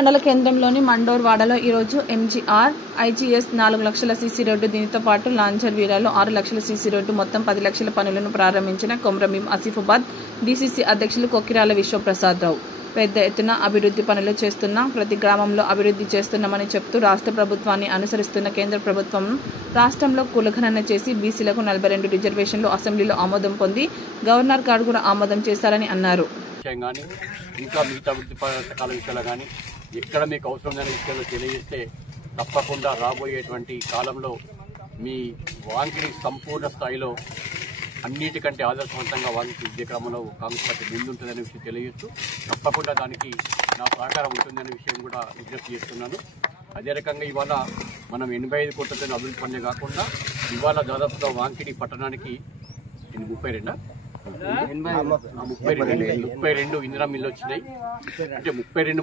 మండల కేంద్రంలోని మండోర్ వాడలో ఈరోజు ఎంజీఆర్ ఐజీఎస్ 4 లక్షల సీసీ రోడ్డు, దీనితో పాటు లాంఛర్ వీరాలో 6 లక్షల సీసీ రోడ్డు, మొత్తం 10 లక్షల పనులను ప్రారంభించిన కొమ్రభీం ఆసిఫాబాద్ డీసీసీ అధ్యక్షులు కొక్కిరాల విశ్వప్రసాద్ రావు పెద్ద ఎత్తున అభివృద్ధి పనులు చేస్తున్నా, ప్రతి గ్రామంలో అభివృద్ధి చేస్తున్నామని చెప్తూ రాష్ట్ర ప్రభుత్వాన్ని అనుసరిస్తున్న కేంద్ర ప్రభుత్వం రాష్ట్రంలో కులగణన చేసి బీసీలకు 42 రిజర్వేషన్లు అసెంబ్లీలో ఆమోదం పొంది గవర్నర్ గారు కూడా ఆమోదం చేశారని అన్నారు. ఇంకా మిగతా వృత్తి పథకాల విషయాలు కానీ ఎక్కడ మీకు అవసరమైన విషయాలు తెలియజేస్తే తప్పకుండా రాబోయేటువంటి కాలంలో మీ వాంకిడి సంపూర్ణ స్థాయిలో అన్నిటికంటే ఆదర్శవంతంగా వాంకిడి విద్యాక్రమంలో కాంగ్రెస్ పార్టీ ముందుంటుందనే విషయం తెలియజేస్తూ తప్పకుండా దానికి నా సహకారం ఉంటుందనే విషయం కూడా విజ్ఞప్తి చేస్తున్నాను. అదే రకంగా ఇవాళ మనం 85 కోట్లతో అభివృద్ధి పనే కాకుండా ఇవాళ దాదాపుగా వాంకిడి పట్టణానికి 32 ఇందిరా మిల్లు వచ్చినాయి. అంటే 32 మంది